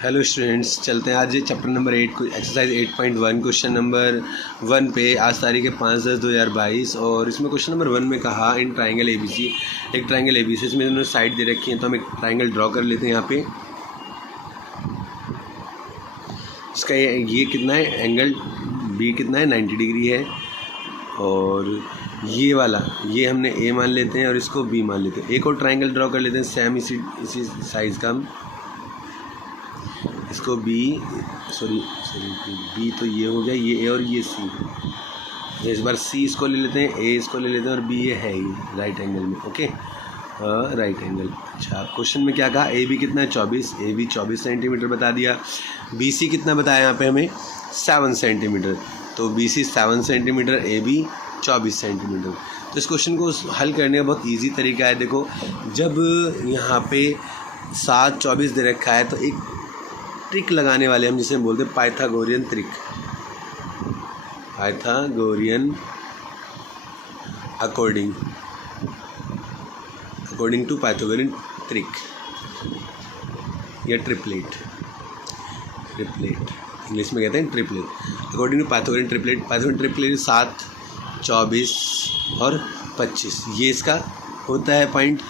Hello students, चलते हैं आज चैप्टर नंबर 8 को एक्सरसाइज 8.1 क्वेश्चन नंबर 1 पे। आज तारीख है 5/10/2022 और इसमें क्वेश्चन नंबर 1 में कहा इन ट्राइंगल ABC, एक ट्राइंगल ABC इसमें उन्होंने साइड दे रखी है, तो हम एक ट्राइंगल ड्रॉ कर लेते हैं। यहाँ पे इसका ये कितना है, एंगल B कितना है, 90 डिग्री है। और ये वाला ये हमने A मान लेते हैं और इसको B मान लेते हैं। एक और ट्राइंगल ड्रॉ कर लेते हैं सेम इसी साइज़ का। हम इसको B तो ये हो गया, ये A और ये C। इस बार C इसको ले लेते हैं, A इसको ले लेते हैं और B ये है ही राइट एंगल में। Okay, right angle. अच्छा, क्वेश्चन में क्या कहा, AB कितना है 24, AB 24 सेंटीमीटर बता दिया। BC कितना बताया यहाँ पे हमें 7 सेंटीमीटर, तो BC 7 सेंटीमीटर, AB 24 सेंटीमीटर। तो इस क्वेश्चन को हल करने का बहुत इजी तरीका है। देखो, जब यहाँ पे 7 24 दे रखा है तो एक ट्रिक लगाने वाले हम जिसे बोलते हैं Pythagorean trick, Pythagorean according to Pythagorean trick या ट्रिपलेट इंग्लिश में कहते हैं triplet. According to Pythagorean triplet 7 24 और 25 ये इसका होता है पॉइंट।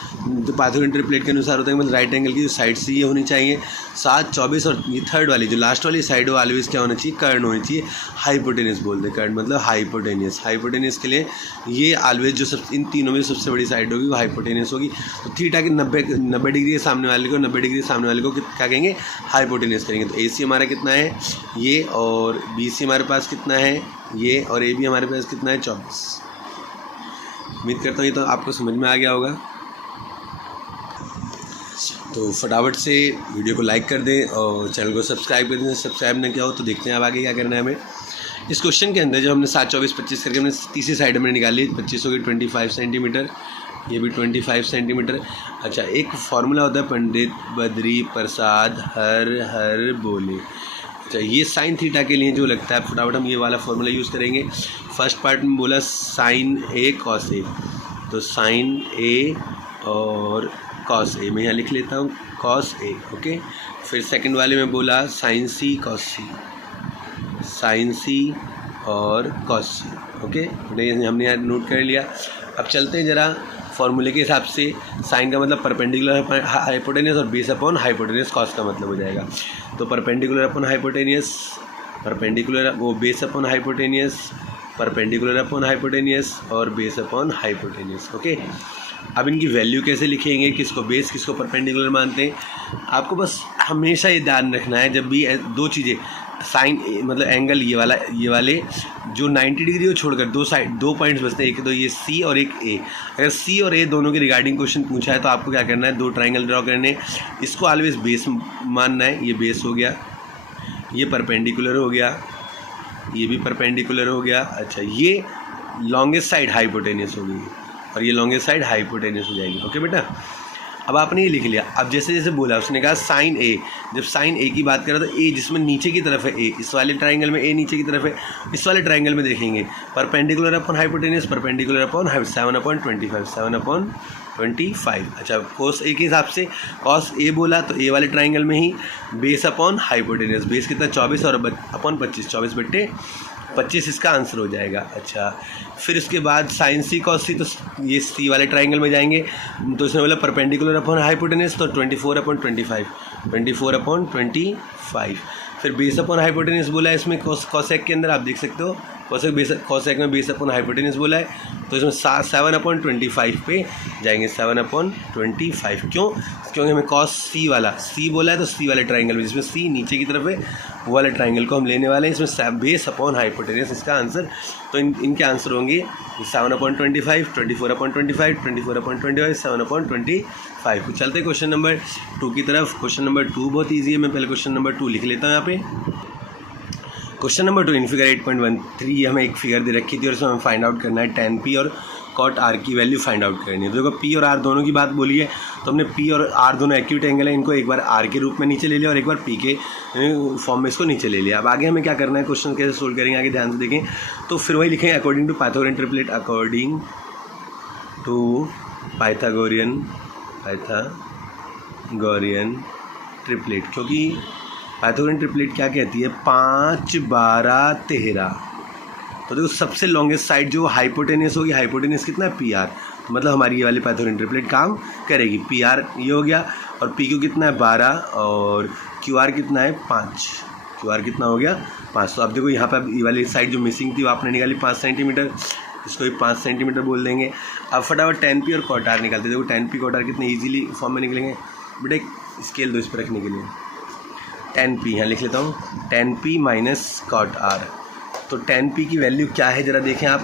तो पाइथागोरियन ट्रिपलेट के अनुसार होता है मतलब राइट एंगल की जो साइड से ये होनी चाहिए 7 24 और ये थर्ड वाली जो लास्ट वाली साइड हो ऑलवेज क्या होना चाहिए, कर्न होनी चाहिए। हाइपोटेनियस बोलते हैं, कर्न मतलब हाइपोटेनियस के लिए ये ऑलवेज जो सब इन तीनों में सबसे बड़ी साइड होगी वो हाइपोटेनियस होगी। तो थीटा के 90 डिग्री सामने वाले को 90 डिग्री सामने वाले को क्या कहेंगे, हाइपोटेनियस करेंगे। तो AC हमारा कितना है ये, और BC हमारे पास कितना है ये, और AB हमारे पास कितना है 24। उम्मीद करता हूँ ये तो आपको समझ में आ गया होगा। तो फटाफट से वीडियो को लाइक कर दें और चैनल को सब्सक्राइब कर दें। सब्सक्राइब नहीं किया हो तो देखते हैं अब आगे क्या करना है हमें। इस क्वेश्चन के अंदर जो हमने 7 24 25 करके हमने तीसरी साइड हमने निकाली, 25 होगी 25 सेंटीमीटर, ये भी 25 सेंटीमीटर। अच्छा, एक फार्मूला होता है पंडित बद्री प्रसाद हर बोले। अच्छा, ये साइन थीटा के लिए जो लगता है, फटाफट हम ये वाला फार्मूला यूज़ करेंगे। फर्स्ट पार्ट में बोला साइन A कॉस A, तो साइन A और कॉस A मैं यहाँ लिख लेता हूँ कॉस A। ओके, फिर सेकंड वाले में बोला sine C cos C, sine C और कॉस C। ओके, हमने यहाँ नोट कर लिया। अब चलते हैं ज़रा फॉर्मूले के हिसाब से। साइन का मतलब परपेंडिकुलर हाइपोटेनियस और बेस अपॉन हाइपोटेनियस कॉस का मतलब हो जाएगा। तो परपेंडिकुलर अपॉन हाइपोटेनियस, परपेंडिकुलर वो base upon hypotenuse, perpendicular upon hypotenuse और बेस अपॉन हाइपोटेनियस। ओके, अब इनकी वैल्यू कैसे लिखेंगे, किसको बेस किसको परपेंडिकुलर मानते हैं, आपको बस हमेशा ये ध्यान रखना है। जब भी दो चीज़ें साइन मतलब एंगल ये वाले जो 90 डिग्री को छोड़कर दो पॉइंट्स बचते हैं, एक तो ये C और एक A। अगर C और A दोनों के रिगार्डिंग क्वेश्चन पूछा है तो आपको क्या करना है, दो ट्राइंगल ड्रॉ करने, इसको ऑलवेज बेस मानना है। ये बेस हो गया, ये परपेंडिकुलर हो गया, ये भी परपेंडिकुलर हो गया। अच्छा, ये लॉन्गेस्ट साइड हाइपोटेनियस हो गई और ये लॉन्गेस्ट साइड हाइपोटेनियस हो जाएगी। ओके बेटा, अब आपने ये लिख लिया। अब जैसे जैसे बोला उसने कहा साइन A, जब साइन A की बात करें तो A जिसमें नीचे की तरफ है A, इस वाले ट्राइंगल में A नीचे की तरफ है, इस वाले ट्राइंगल में देखेंगे perpendicular upon hypotenuse, perpendicular upon 7/25। अच्छा, कॉस A के हिसाब से कॉस A बोला तो A वाले ट्राइंगल में ही बेस अपॉन हाइपोटेनियस, बेस कितना 24 और अपॉन 25, 24/25 इसका आंसर हो जाएगा। अच्छा, फिर उसके बाद साइन C कॉस C, तो ये C वाले ट्राइंगल में जाएंगे तो इसमें बोला परपेंडिकुलर अपॉन हाइपोटेनियस, तो 24/25। फिर बेस अपॉन हाइपोटेनियस बोला है इसमें कॉसेक के अंदर, आप देख सकते हो कॉसेक में बेस अपॉन हाइपोटेनियस बोला है, तो इसमें 7/25 पे जाएंगे, 7/25। क्योंकि हमें कॉस C वाला C बोला है, तो C वाले ट्राइंगल में जिसमें C नीचे की तरफ है वो वाले ट्राइंगल को हम लेने वाले हैं। इसमें बेस अपॉन हाइपोटेनियस इसका आंसर, तो इनके आंसर होंगे 7/25, 24/25, 24/25, 7/25। तो चलते क्वेश्चन नंबर 2 की तरफ। क्वेश्चन नंबर 2 बहुत ईजी है, मैं पहले क्वेश्चन नंबर 2 लिख लेता हूँ यहाँ पे। क्वेश्चन नंबर 2 इन फिगर 8.13 हमें एक फिगर दे रखी थी और इसमें हमें फाइंड आउट करना है tan P और cot R की वैल्यू फाइंड आउट करनी है। तो देखो P और R दोनों की बात बोली है, तो हमने P और R दोनों एक्यूट एंगल है, इनको एक बार R के रूप में नीचे ले लिया और एक बार P के फॉर्म में इसको नीचे ले लिया। अब आगे हमें क्या करना है, क्वेश्चन कैसे सोल्व करेंगे आगे ध्यान से देखें। तो फिर वही लिखेंगे according to Pythagorean triplet, according to Pythagorean triplet, क्योंकि पाइथागोरन ट्रिपलेट क्या कहती है, 5 12 13। तो देखो सबसे लॉन्गेस्ट साइड जो हाइपोटेनियस होगी, हाइपोटेनियस कितना है, पी आर। तो मतलब हमारी ये वाली पाइथागोरन ट्रिपलेट काम करेगी। पी आर ये हो गया, और पी क्यू कितना है 12, और क्यू आर कितना है 5। क्यू आर कितना हो गया 5। तो अब देखो यहाँ पे अब ये वाली साइड जो मिसिंग थी वो आपने निकाली 5 सेंटीमीटर, इसको भी 5 सेंटीमीटर बोल देंगे। अब फटाफट tan p और cot r निकालते हैं। देखो tan p cot r कितने इजीली फॉर्म में निकलेंगे। बेटा एक स्केल दो इस पर रखने के लिए। tan p यहाँ लिख लेता हूँ, tan p minus cot r। तो tan p की वैल्यू क्या है ज़रा देखें आप,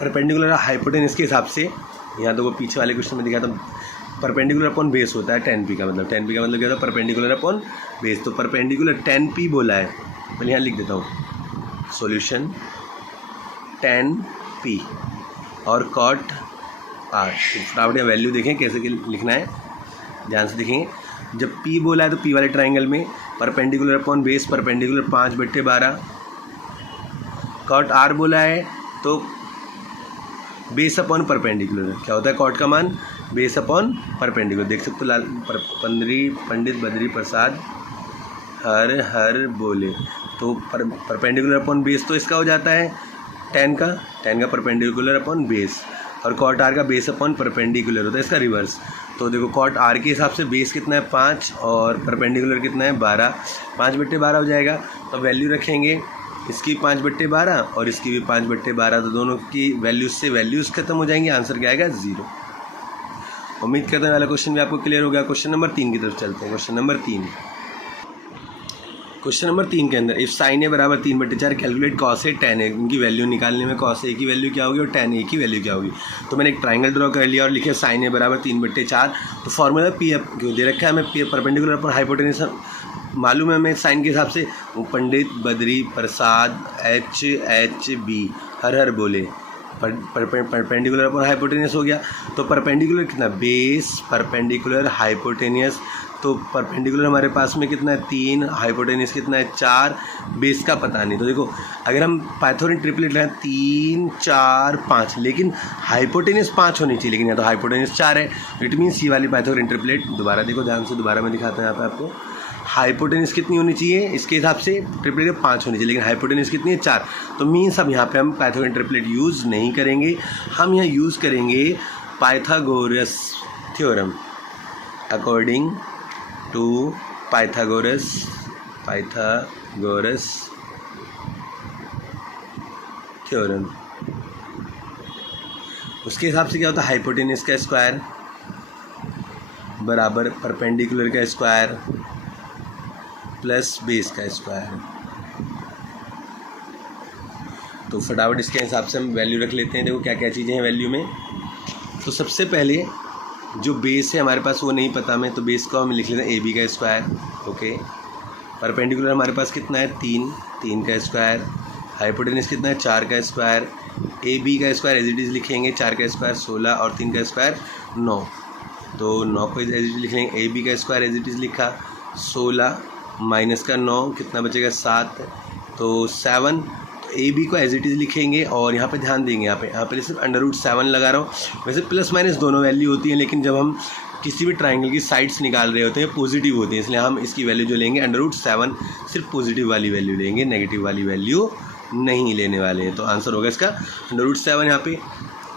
परपेंडिकुलर हाइपोटेनस के हिसाब से। यहाँ देखो पीछे वाले क्वेश्चन में दिखा था, परपेंडिकुलर अपॉन बेस होता है tan p का मतलब। tan p का मतलब क्या होता है, परपेंडिकुलर अपॉन बेस। तो परपेंडिकुलर tan p बोला है, मैं यहाँ लिख देता हूँ सॉल्यूशन tan p और cot r। फटाफट यहाँ वैल्यू देखें कैसे लिखना है, ध्यान से देखेंगे। जब p बोला है तो p वाले ट्राइंगल में perpendicular upon base, perpendicular 5/12। cot r बोला है तो बेस अपॉन परपेंडिकुलर। क्या होता है cot का मान, बेस अपॉन परपेंडिकुलर। देख सकते हो लाल पंडित बद्री प्रसाद हर हर बोले। तो परपेंडिकुलर अपॉन बेस तो इसका हो जाता है tan का परपेंडिकुलर अपॉन बेस, और cot r का बेस अपॉन परपेंडिकुलर होता है इसका रिवर्स। तो देखो cot r के हिसाब से बेस कितना है 5 और परपेंडिकुलर कितना है 12, 5/12 हो जाएगा। तो वैल्यू रखेंगे इसकी 5/12 और इसकी भी 5/12। तो दोनों की वैल्यूज से वैल्यूज़ खत्म हो जाएंगी, आंसर क्या आएगा 0। उम्मीद करते हैं वाला क्वेश्चन भी आपको क्लियर हो गया। क्वेश्चन नंबर 3 की तरफ चलते हैं। क्वेश्चन नंबर 3 के अंदर इफ़ sin a बराबर 3/4 calculate cos a tan a। इनकी वैल्यू निकालने में cos a की वैल्यू क्या होगी और tan a की वैल्यू क्या होगी। तो मैंने एक ट्राइंगल ड्रॉ कर लिया और लिखे sin a बराबर 3/4। तो फॉर्मूला पी क्यों दे रखा है हमें, पी परपेंडिकुलर पर हाइपोटेनस मालूम है हमें साइन के हिसाब से। वो पंडित बद्री प्रसाद एच बी हर बोले, परपेंडिकुलर अपॉन हाइपोटेनियस हो गया। तो परपेंडिकुलर कितना, बेस परपेंडिकुलर हाइपोटेनियस। तो परपेंडिकुलर हमारे पास में कितना है 3, हाइपोटेनियस कितना है 4, बेस का पता नहीं। तो देखो अगर हम पाइथागोरन ट्रिपलेट लें 3 4 5, लेकिन हाइपोटेनियस 5 होनी चाहिए, लेकिन यहाँ तो हाइपोटेनियस 4 है। इट मीन्स ये वाली पाइथागोरन ट्रिपलेट, दोबारा देखो ध्यान से, दोबारा मैं दिखाता हूँ यहाँ पे आपको। हाइपोटेनियस कितनी होनी चाहिए इसके हिसाब से, ट्रिपलेट 5 होनी चाहिए, लेकिन हाइपोटेनियस कितनी है 4। तो मीन्स अब यहाँ पे हम पाइथागोरन ट्रिपलेट यूज़ नहीं करेंगे, हम यहाँ यूज़ करेंगे Pythagoras theorem. According to Pythagoras theorem, उसके हिसाब से क्या होता है, हाइपोटेनियस का स्क्वायर बराबर परपेंडिकुलर का स्क्वायर प्लस बेस का स्क्वायर। तो फटाफट इसके हिसाब से हम वैल्यू रख लेते हैं। देखो क्या क्या चीज़ें हैं वैल्यू में। तो सबसे पहले जो बेस है हमारे पास वो नहीं पता हमें, तो बेस को हम लिख लेते हैं ए बी का स्क्वायर। ओके, परपेंडिकुलर हमारे पास कितना है 3 का स्क्वायर, हाइपोटेनियस कितना है 4 का स्क्वायर, ए बी का स्क्वायर एज इट इज़ लिखेंगे, 4 का स्क्वायर 16 और 3 का स्क्वायर 9। तो 9 को एज इट इज़ लिखेंगे, ए बी का स्क्वायर एज इट इज़ लिखा 16 माइनस का 9 कितना बचेगा 7, तो 7। ए बी को एज इट इज़ लिखेंगे और यहाँ पे ध्यान देंगे, यहाँ पे सिर्फ √7 लगा रहा हूँ। वैसे प्लस माइनस दोनों वैल्यू होती हैं, लेकिन जब हम किसी भी ट्राइंगल की साइड्स निकाल रहे होते हैं पॉजिटिव होती हैं, इसलिए हम इसकी वैल्यू जो लेंगे √7 सिर्फ पॉजिटिव वाली वैल्यू लेंगे, नेगेटिव वाली वैल्यू नहीं लेने वाले हैं। तो आंसर होगा इसका √7। यहाँ पे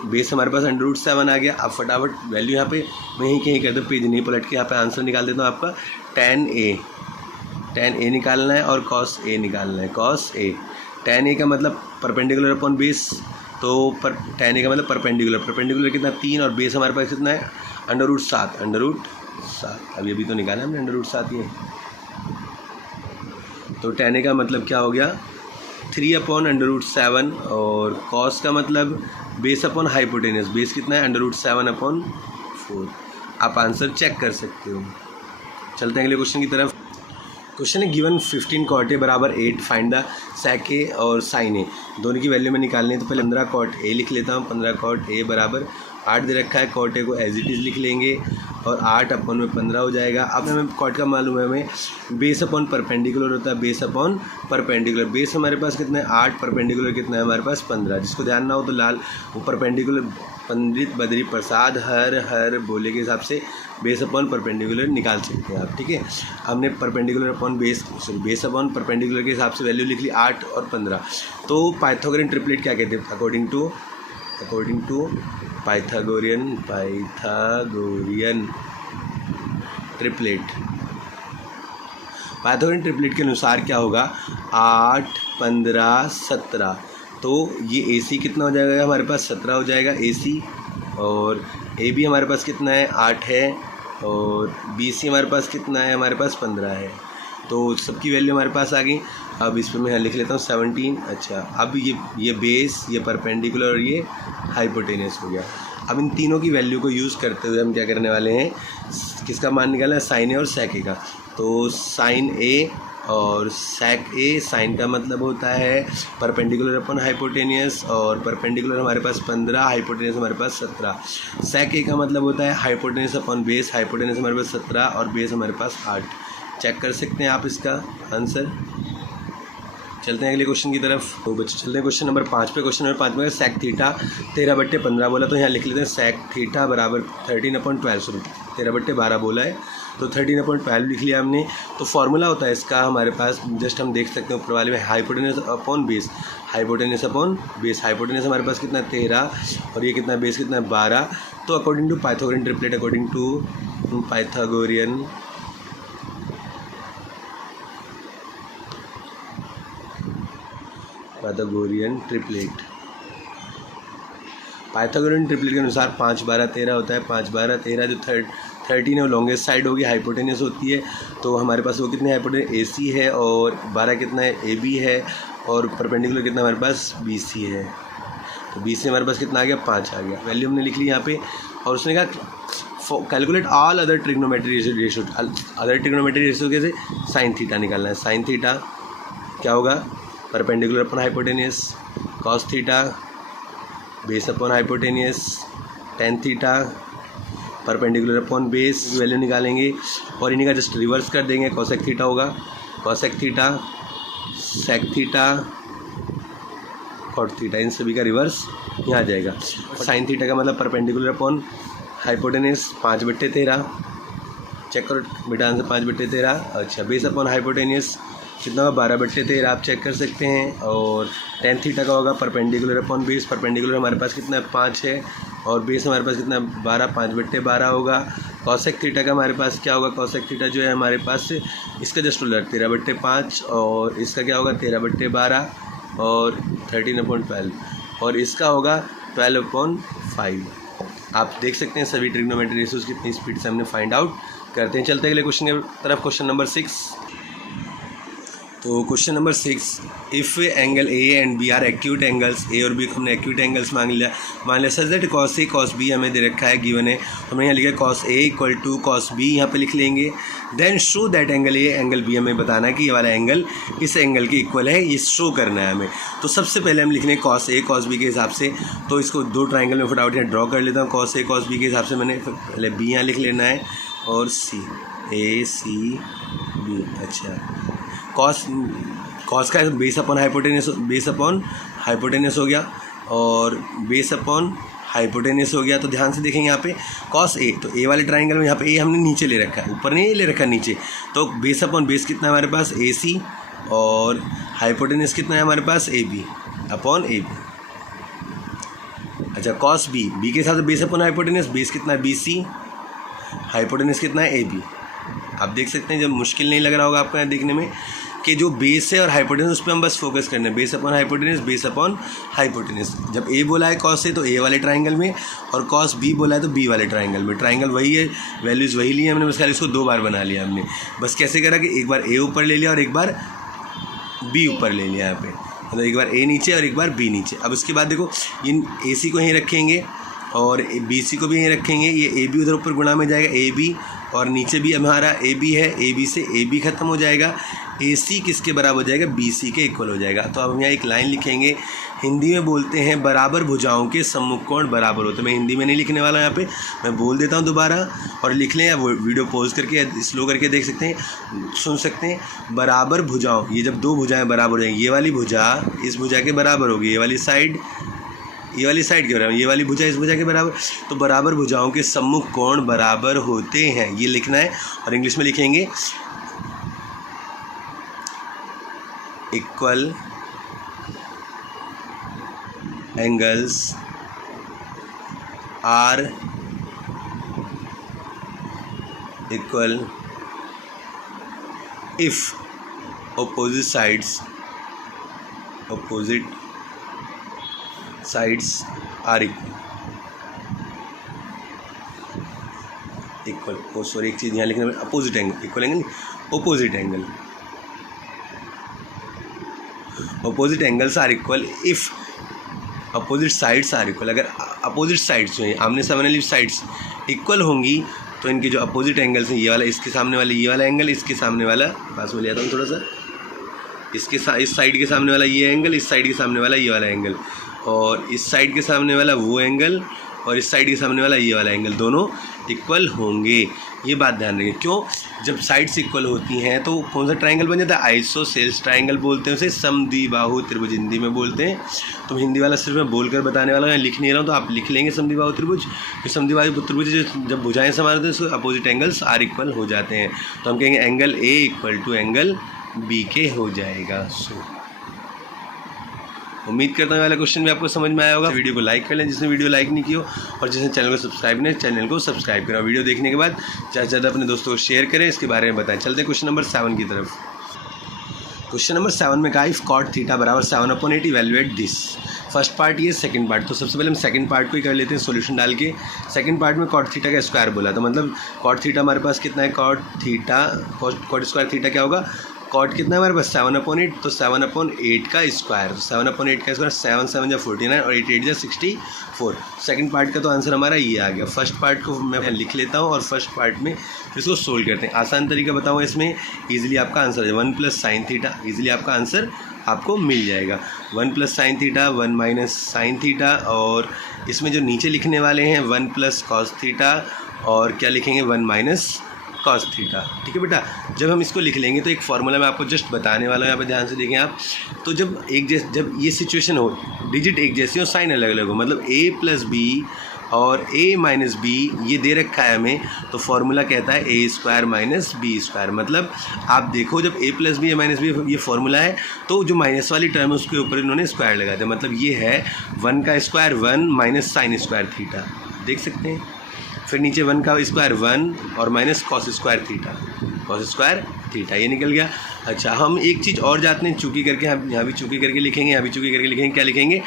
बेस हमारे पास √7 आ गया। अब फटाफट वैल्यू यहाँ पे मैं यहीं कहीं करता हूँ, पेज नहीं पलट के यहाँ पे आंसर निकाल देता हूँ आपका। tan a निकालना है और cos a निकालना है। cos a, tan a का मतलब परपेंडिकुलर अपॉन बेस, तो tan a का मतलब परपेंडिकुलर कितना 3 और बेस हमारे पास कितना है √7। अभी तो निकाला हमने √7 ये। तो tan a का मतलब क्या हो गया 3/√7 और cos का मतलब बेस अपॉन हाइपोटेनियस, बेस कितना है √7/4। आप आंसर चेक कर सकते हो। चलते हैं अगले क्वेश्चन की तरफ। क्वेश्चन है गिवन 15 cot a बराबर 8, फाइंड द sec a और sin a। दोनों की वैल्यू में निकालनी है। तो पहले 15 cot a लिख लेता हूँ। 15 cot a बराबर 8 दे रखा है, cot a को एज इट इज़ लिख लेंगे और 8/15 हो जाएगा। अब हमें cot का मालूम है, हमें बेस अपॉन परपेंडिकुलर होता है, बेस अपॉन परपेंडिकुलर। बेस हमारे पास कितना है 8, परपेंडिकुलर कितना है हमारे पास 15। जिसको ध्यान ना हो तो लाल वो पंडित बद्री प्रसाद हर बोले के हिसाब से बेस अपॉन परपेंडिकुलर निकाल सकते हैं आप। ठीक है, हमने perpendicular upon base upon perpendicular के हिसाब से वैल्यू लिख ली 8 और 15। तो पाइथागोरियन ट्रिपलेट क्या कहते हैं? According to Pythagorean triplet, Pythagorean triplet के अनुसार क्या होगा? 8, 15, 17। तो ये AC कितना हो जाएगा हमारे पास? 17 हो जाएगा AC। और AB हमारे पास कितना है? 8 है। और BC हमारे पास कितना है? हमारे पास 15 है। तो सबकी वैल्यू हमारे पास आ गई। अब इस पर मैं लिख लेता हूँ 17। अच्छा, अब ये बेस, ये परपेंडिकुलर और ये हाइपोटेनियस हो गया। अब इन तीनों की वैल्यू को यूज़ करते हुए हम क्या करने वाले हैं? किसका मान निकालना है? साइन ए और सेक ए का। तो साइन ए और सेक ए, साइन का मतलब होता है परपेंडिकुलर अपॉन हाइपोटेनियस, और परपेंडिकुलर हमारे पास 15, हाइपोटेनियस हमारे पास 17। सेक ए का मतलब होता है हाइपोटेनियस अपॉन बेस, हाइपोटेनियस हमारे पास 17 और बेस हमारे पास 8। चेक कर सकते हैं आप इसका आंसर। चलते हैं अगले क्वेश्चन की तरफ। तो बच्चे चलते हैं क्वेश्चन नंबर 5 पे। क्वेश्चन नंबर 5 में सेक थीटा 13/15 बोला, तो यहाँ लिख लेते हैं सेक थीटा बराबर 13/12। सॉरी, 13/12 बोला है तो 13/12 लिख लिया हमने। तो फॉर्मूला होता है इसका हमारे पास, जस्ट हम देख सकते हैं ऊपर वाले में, hypotenuse upon base, hypotenuse upon base. Hypotenuse हमारे पास कितना? 13 और ये कितना? बेस कितना? 12। तो according to Pythagorean triplet, according to Pythagorean triplet, Pythagorean triplet के अनुसार 5, 12, 13 होता है। 5, 12, 13 जो 13 है वो लॉन्गेस्ट साइड होगी, हाइपोटेनियस होती है। तो हमारे पास वो कितने हाइपोटेनियस? AC है। और 12 कितना है? AB है। और परपेंडिकुलर कितना हमारे पास? BC है। तो BC हमारे पास कितना आ गया? 5 आ गया। वैल्यू हमने लिख ली यहाँ पे। और उसने कहा calculate all other trigonometry ratio. Other trigonometry ratio कैसे? साइन थीटा निकालना है। साइन थीटा क्या होगा? Perpendicular upon hypotenuse. Cos theta base upon hypotenuse. Tan theta perpendicular upon base. Value निकालेंगे और इन्हीं का जस्ट रिवर्स कर देंगे। कॉसेक थीटा होगा cosec theta, sec theta, cot theta, इन सभी का रिवर्स यहाँ आ जाएगा। साइन थीटा का मतलब परपेंडिकुलर अपॉन हाइपोटेनियस 5/13। चेक करो बेटा आंसर 5/13। अच्छा, बेस अपॉन हाइपोटेनियस कितना होगा? 12/13 आप चेक कर सकते हैं। और टेन थीटा का होगा परपेंडिकुलर अपॉन बेस। परपेंडिकुलर हमारे पास कितना है? 5 है। और बेस हमारे पास कितना? 12, 5/12 होगा। कॉसेक थीटा का हमारे पास क्या होगा? कॉसेक थीटा जो है हमारे पास इसका जस्ट उलट 13/5, और इसका क्या होगा? 13/12 और 13/12, और इसका होगा 12/5। आप देख सकते हैं सभी ट्रिग्नोमेट्री रेशियोज कितनी स्पीड से हमने फाइंड आउट करते हैं। चलते हैं अगले क्वेश्चन की तरफ। Question number 6। तो question number 6, if angle A and B are acute angles, A और बी को हमने एक्यूट एंगल्स मान लिया such that cos A cos B हमें दे रखा है, गिवन है। हमने यहाँ लिखा cos A equal to cos B, यहाँ पे लिख लेंगे। Then show that angle A angle B, हमें बताना है कि ये वाला एंगल इस एंगल के इक्वल है, ये शो करना है हमें। तो सबसे पहले हम लिख लें कॉस ए कॉस बी के हिसाब से। तो इसको दो ट्राइंगल में फटाफट यहाँ ड्रॉ कर लेता हूँ। कॉस ए कॉस बी के हिसाब से मैंने पहले बी यहाँ लिख लेना है और सी, ए सी बी। अच्छा, कॉस का बेस अपॉन हाइपोटेनियस हो गया और बेस अपॉन हाइपोटेनियस हो गया। तो ध्यान से देखेंगे यहाँ पे कॉस ए, तो ए वाले ट्राइंगल में यहाँ पे ए हमने नीचे ले रखा है, ऊपर नहीं ले रखा नीचे। तो बेस अपॉन बेस कितना है हमारे पास? ए सी, और हाइपोटेनियस कितना है हमारे पास? A B upon A B. अच्छा, कॉस बी, बी के साथ बेस अपॉन हाइपोटेनियस, बेस कितना है? बी सी, हाइपोटेनियस कितना है? A B. आप देख सकते हैं, जब मुश्किल नहीं लग रहा होगा आपको यहाँ देखने में कि जो बेस है और हाइपोटेनियस उस पर हम बस फोकस करना है। Base upon hypotenuse, base upon hypotenuse. जब ए बोला है कॉस ए तो ए वाले ट्राइंगल में, और कॉस बी बोला है तो बी वाले ट्राइंगल में। ट्राइंगल वही है, वैल्यूज़ वही ली है हमने, बस खाली इसको दो बार बना लिया हमने। बस कैसे करा कि एक बार ए ऊपर ले लिया और एक बार बी ऊपर ले लिया यहाँ पे, मतलब एक बार ए नीचे और एक बार बी नीचे। अब उसके बाद देखो इन ए सी को यहीं रखेंगे और बी सी को भी यहीं रखेंगे। ये ए बी उधर ऊपर गुणा में जाएगा, ए बी, और नीचे भी हमारा ए बी है, ए बी से ए बी खत्म हो जाएगा। ए सी किसके बराबर हो जाएगा? बी सी के इक्वल हो जाएगा। तो अब हम यहाँ एक लाइन लिखेंगे, हिंदी में बोलते हैं बराबर भुजाओं के सम्मुख कोण बराबर होते हैं। मैं हिंदी में नहीं लिखने वाला, यहाँ पे मैं बोल देता हूँ दोबारा और लिख लें, या वीडियो पॉज करके स्लो करके देख सकते हैं, सुन सकते हैं। बराबर भुजाओं, ये जब दो भुजाएँ बराबर हो जाएंगी, ये वाली भुजा इस भुजा के बराबर होगी, ये वाली साइड ये वाली साइड के बराबर, ये वाली भुजा इस भुजा के बराबर, तो बराबर भुजाओं के सम्मुख कोण बराबर होते हैं, ये लिखना है। और इंग्लिश में लिखेंगे equal angles are equal if opposite sides are equal sorry एक चीज़ यहाँ लिखने में, opposite angle, equal angle, opposite angle, opposite angles are equal if opposite sides are equal. अगर अपोजिट साइड्स जो हैं, आमने सामने वाली साइड्स इक्वल होंगी तो इनके जो अपोजिट एंगल्स हैं, ये वाला इसके सामने वाला ये वाला एंगल, इसके सामने वाला, पास में ले आता हूँ थोड़ा सा, इस साइड के सामने वाला ये एंगल, इस साइड के सामने वाला ये वाला एंगल, और इस साइड के सामने वाला वो एंगल, और इस साइड के सामने वाला ये वाला एंगल, दोनों इक्वल होंगे। ये बात ध्यान रखें। क्यों? जब साइड्स इक्वल होती हैं तो कौन सा ट्रायंगल बन जाता है? आइसोसेल्स ट्रायंगल बोलते हैं उसे, समद्विबाहु त्रिभुज हिंदी में बोलते हैं। तो हिंदी वाला सिर्फ मैं बोलकर बताने वाला हूँ, लिख नहीं रहा हूँ, तो आप लिख लेंगे समद्विबाहु त्रिभुज। तो समद्विबाहु त्रिभुज जब भुजाएं समान होते हैं तो अपोजिट एंगल्स आर इक्वल हो जाते हैं। तो हम कहेंगे angle A equal to angle B के हो जाएगा। उम्मीद करता हूँ वाला क्वेश्चन भी आपको समझ में आया होगा। वीडियो को लाइक कर लें जिसने वीडियो लाइक नहीं की हो, और जिसने चैनल को सब्सक्राइब नहीं, चैनल को सब्सक्राइब करें। वीडियो देखने के बाद ज़्यादा से ज़्यादा अपने दोस्तों को शेयर करें, इसके बारे में बताएं। चलते हैं क्वेश्चन नंबर 7 की तरफ। क्वेश्चन नंबर 7 में कहा इफ कॉट थीटा बराबर 7/8 इवैल्यूएट दिस। फर्स्ट पार्ट ये, सेकंड पार्ट। तो सबसे पहले हम सेकंड पार्ट को ही कर लेते हैं सॉल्यूशन डाल के। सेकंड पार्ट में कॉट थीटा का स्क्वायर बोला, तो मतलब कॉट थीटा हमारे पास कितना है, कॉट स्क्वायर थीटा क्या होगा, कॉट कितना है हमारे पास 7/8, तो 7/8 का स्क्वायर, 7/8 का स्क्वायर 7 7 जा 49 और 8 8 जा 64। सेकंड पार्ट का तो आंसर हमारा ये आ गया। फर्स्ट पार्ट को मैं लिख लेता हूँ और फर्स्ट पार्ट में इसको सोल्व करते हैं। आसान तरीका बताऊँ इसमें, ईजिली आपका आंसर है 1 + sin थीटा, ईजिली आपका आंसर आपको मिल जाएगा। 1 + sin थीटा, 1 - sin थीटा, और इसमें जो नीचे लिखने वाले हैं 1 + cos थीटा, और क्या लिखेंगे 1 - cos थीटा। ठीक है बेटा, जब हम इसको लिख लेंगे तो एक फार्मूला मैं आपको जस्ट बताने वाला हूँ, यहाँ पर ध्यान से देखें आप। तो जब ये सिचुएशन हो, डिजिट एक जैसी हो, साइन अलग अलग हो, मतलब a + b और a - b ये दे रखा है हमें, तो फार्मूला कहता है a² - b²। मतलब आप देखो, जब a + b a - b ये फार्मूला है, तो जो माइनस वाली टर्म है उसके ऊपर इन्होंने स्क्वायर लगा दिया। मतलब ये है 1 का स्क्वायर 1 - sin² थीटा, देख सकते हैं। फिर नीचे 1 का स्क्वायर 1 और माइनस cos² थीटा, ये निकल गया। अच्छा, हम एक चीज़ और जाते हैं चूकी करके, हम यहाँ भी चूकी करके लिखेंगे, यहाँ भी चूकी करके लिखेंगे। क्या लिखेंगे,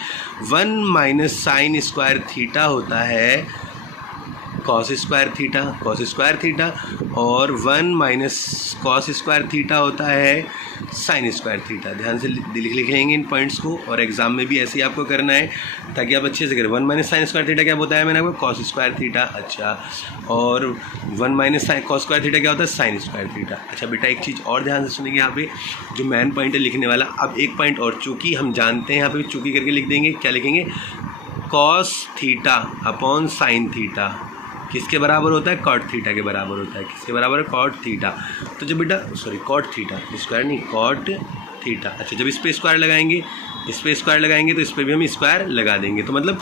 1 - sin² थीटा होता है cos² थीटा, और 1 - cos² थीटा होता है sin² थीटा। ध्यान से लिखेंगे इन पॉइंट्स को, और एग्जाम में भी ऐसे ही आपको करना है ताकि आप अच्छे से करें। 1 - sin² थीटा क्या बताया मैंने आपको, cos² थीटा। अच्छा, और 1 - cos² थीटा क्या होता है, sin² थीटा। अच्छा बेटा, एक चीज़ और ध्यान से सुनेंगे, यहाँ पे जो मेन पॉइंट है लिखने वाला। अब एक पॉइंट और, चूँकि हम जानते हैं, यहाँ पे चूँकि करके लिख देंगे। क्या लिखेंगे, cos theta upon sin theta किसके बराबर होता है, cot थीटा के बराबर होता है। किसके बराबर है, cot थीटा। तो जब बेटा cot थीटा, स्क्वायर नहीं, cot थीटा। अच्छा, जब इस पर स्क्वायर लगाएंगे, इस पर स्क्वायर लगाएंगे तो इस पर भी हम स्क्वायर लगा देंगे। तो मतलब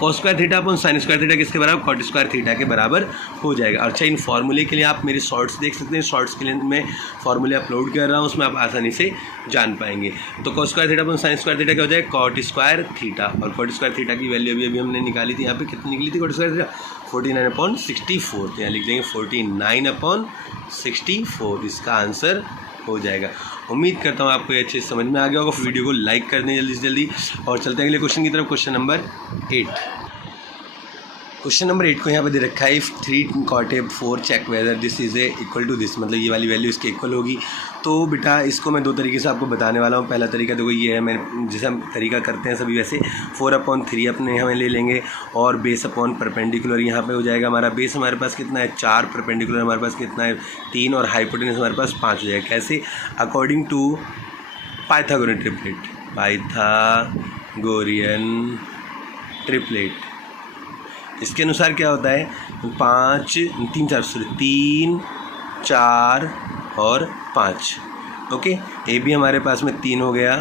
cos² थीटा अपन sin² थीटा किसके बराबर, cot² थीटा के बराबर हो जाएगा। अच्छा, इन फार्मूले के लिए आप मेरे शॉर्ट्स देख सकते हैं, शॉर्ट्स के लिए मैं फार्मूले अपलोड कर रहा हूँ, उसमें आप आसानी से जान पाएंगे। तो cos² थीटा अपन sin² थीटा क्या हो जाएगा, cot² थीटा। और cot² थीटा की वैल्यू अभी हमने निकाली थी, यहाँ पे कितनी निकली थी cot² थीटा, 49/64। तो यहाँ लिख देंगे 49/64, इसका आंसर हो जाएगा। उम्मीद करता हूँ आपको ये अच्छे समझ में आ गया होगा। वीडियो को लाइक कर दें जल्दी से जल्दी, और चलते हैं अगले क्वेश्चन की तरफ। Question number 8। क्वेश्चन नंबर 8 को यहाँ पे दे रखा है, if 3 cot 4 check whether this is equal to this, मतलब ये वाली वैल्यू इसके इक्वल होगी। तो बेटा इसको मैं 2 तरीके से आपको बताने वाला हूँ। पहला तरीका देखो ये है, मैं जैसे हम तरीका करते हैं सभी वैसे 4/3 अपने हमें ले लेंगे, और बेस अपॉन परपेंडिकुलर यहाँ पे हो जाएगा हमारा। बेस हमारे पास कितना है 4, परपेंडिकुलर हमारे पास कितना है 3, और हाइपोटेनस हमारे पास 5 हो जाएगा। कैसे, अकॉर्डिंग टू पाइथागोरियन ट्रिपलेट। इसके अनुसार क्या होता है, 3 4 और 5। ओके, ए बी हमारे पास में 3 हो गया,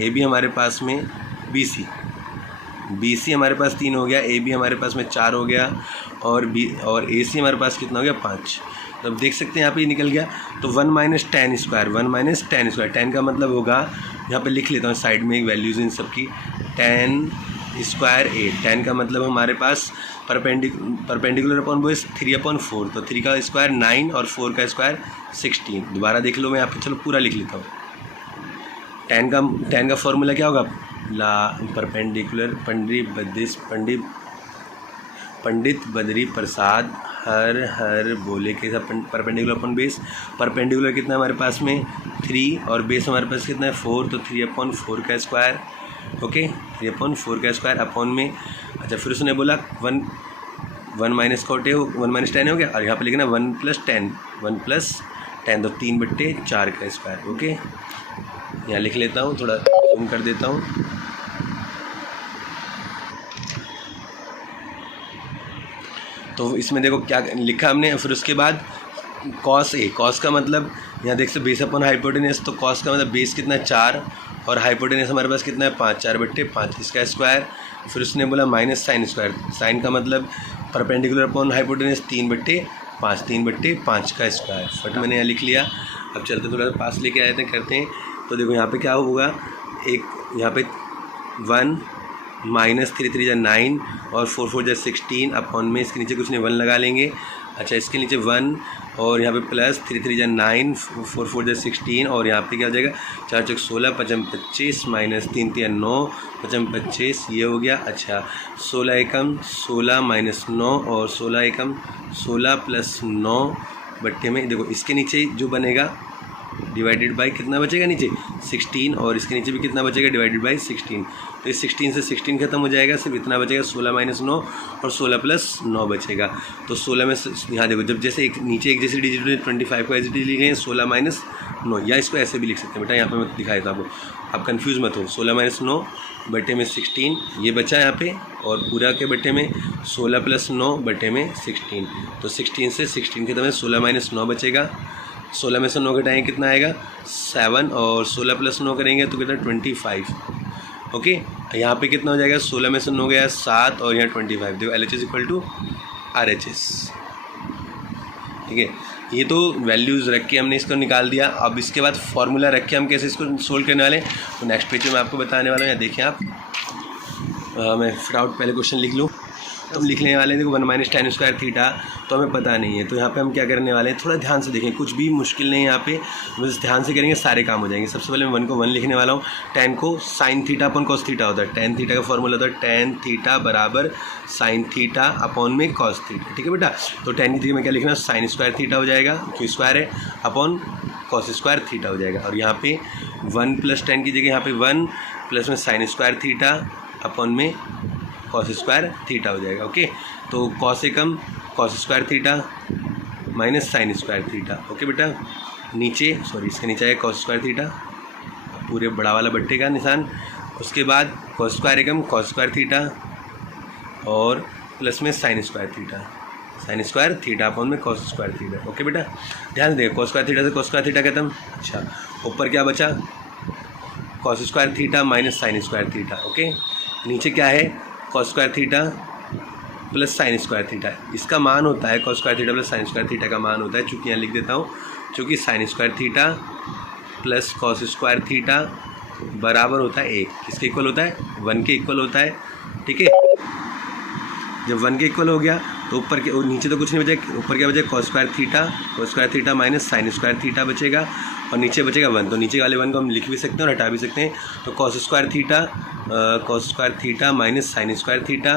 ए बी हमारे पास में BC बी सी हमारे पास 3 हो गया, ए बी हमारे पास में 4 हो गया, और बी और ए सी हमारे पास कितना हो गया 5। तो अब देख सकते हैं यहाँ पे निकल गया। तो 1 minus ten square, 1 minus ten square, ten का मतलब होगा, यहाँ पे लिख लेता हूँ साइड में एक वैल्यूज़ इन सब की, टेन स्क्वायर ए, टेन का मतलब हमारे पास परपेंडिकुलर अपॉन बेस 3/4, तो 3 का स्क्वायर 9 और 4 का स्क्वायर 16। दोबारा देख लो, मैं यहाँ पे चलो पूरा लिख लेता हूँ। टेन का फॉर्मूला क्या होगा, परपेंडिकुलर पंडित बद्री प्रसाद हर बोले के सब परपेंडिकुलर अपॉन बेस। परपेंडिकुलर कितना हमारे पास में 3 और बेस हमारे पास कितना है 4, तो 3/4 का स्क्वायर, ओके 3/4 का स्क्वायर अपॉन में। अच्छा फिर उसने बोला 1 माइनस 10 हो गया, और यहाँ पे लिखना 1 + 10, 1 + 10 तो 3/4 का स्क्वायर, ओके। यहाँ लिख लेता हूँ, थोड़ा जूम कर देता हूँ। तो इसमें देखो क्या लिखा हमने, फिर उसके बाद कॉस ए, कॉस का मतलब यहाँ देख सकते बेस अपॉन हाइपोटेनस, तो कॉस का मतलब बेस कितना है 4 और हाइपोटेनस हमारे पास कितना है 5, 4/5 इसका स्क्वायर। फिर उसने बोला माइनस साइन स्क्वायर, साइन का मतलब परपेंडिकुलर अपॉन हाइपोटेनस 3/5 का स्क्वायर। फट मैंने यहाँ लिख लिया। अब चलते थोड़ा सा पास लेके आए थे, करते हैं। तो देखो यहाँ पे क्या होगा, एक यहाँ पे 1 माइनस 3 3 जा 9 और 4 4 जा 16 अपॉन में, इसके नीचे कुछ नहीं 1 लगा लेंगे। अच्छा इसके नीचे 1 और यहाँ पे प्लस 3 3 जा 9 4 4 जा 16 और यहाँ पे क्या हो जाएगा 4 चौक 16 5 25 माइनस 3 3 9 5 25 ये हो गया। अच्छा 16 एकम 16 माइनस 9 और 16 एकम 16 प्लस 9 बट्टे में, देखो इसके नीचे जो बनेगा डिवाइडेड बाय कितना बचेगा नीचे 16 और इसके नीचे भी कितना बचेगा डिवाइडेड बाय 16। तो इस 16 से 16 खत्म हो जाएगा, सिर्फ इतना बचेगा 16 माइनस 9 और 16 प्लस 9 बचेगा। तो 16 में यहाँ देखो जब जैसे एक नीचे एक जैसे डिजिट में 25 को एज इट इज लिखे हैं 16 माइनस 9, या इसको ऐसे भी लिख सकते हैं बेटा, यहाँ पे मैं दिखा देता हूँ आपको, आप कन्फ्यूज़ मत हो। 16 माइनस 9 बटे में 16 ये बचा यहाँ पे, और पूरा के बटे में 16 प्लस 9 बटे में 16। तो 16 से 16 खत्म है, 16 माइनस 9 बचेगा, 16 में से 9 घटाएंगे कितना आएगा 7 और 16 प्लस 9 करेंगे तो कितना 25, ओके। यहाँ पे कितना हो जाएगा 16 में से 9 गया 7 और यहाँ 25, देखो LHS इक्वल टू RHS, ठीक है। ये तो वैल्यूज़ रख के हमने इसको निकाल दिया। अब इसके बाद फॉर्मूला रख के हम कैसे इसको सोल्व करने वाले हैं, तो नेक्स्ट पेज में मैं आपको बताने वाला हूँ। यहाँ देखें आप, मैं फटाफट पहले क्वेश्चन लिख लूँ। तो हम लिखने वाले हैं देखो 1 माइनस टेन स्क्वायर थीटा, तो हमें पता नहीं है, तो यहाँ पे हम क्या करने वाले हैं, थोड़ा ध्यान से देखें, कुछ भी मुश्किल नहीं है यहाँ पे, बस ध्यान से करेंगे सारे काम हो जाएंगे। सबसे पहले मैं 1 को 1 लिखने वाला हूँ। टेन को sine theta upon cos theta होता है, टेन थीटा का फॉर्मूला होता है टेन थीटा बराबर साइन थीटा अपॉन में कॉस थीटा, ठीक है बेटा। तो टेन की जगह में क्या लिखना, साइन स्क्वायर थीटा हो जाएगा, क्यों स्क्वायर है, अपॉन कॉस स्क्वायर थीटा हो जाएगा। और यहाँ पे 1 + 10 की जगह यहाँ पे 1 प्लस में साइन स्क्वायर थीटा अपॉन में कॉस स्क्वायर थीटा हो जाएगा, ओके। तो कॉस एकम cos square theta minus sine square theta, okay बेटा। नीचे इसके नीचे आएगा कॉस स्क्वायर थीटा, पूरे बड़ा वाला बट्टे का निशान। उसके बाद कॉस स्क्वायर एकम कॉस स्क्वायर थीटा और प्लस में साइन स्क्वायर थीटा अपॉन में कॉस स्क्वायर थीटा, ओके बेटा। ध्यान दें कॉस स्क्वायर थीटा से कॉस स्क्वायर थीटा खत्म। अच्छा ऊपर क्या बचा, cos square theta minus sine square theta, okay. नीचे क्या है, cos square theta plus sine square theta, इसका मान होता है cos square theta plus sine square theta का मान होता है, चूँकि यहाँ लिख देता हूँ, चूँकि sine square theta plus cos square theta बराबर होता है 1, किसके इक्वल होता है 1 के इक्वल होता है, ठीक है। जब 1 के इक्वल हो गया तो ऊपर के और नीचे तो कुछ नहीं बचेगा, ऊपर क्या बचेगा cos square theta minus sine square theta बचेगा, और नीचे बचेगा 1, तो नीचे वाले 1 को हम लिख भी सकते हैं और हटा भी सकते हैं। तो cos square theta minus sine square theta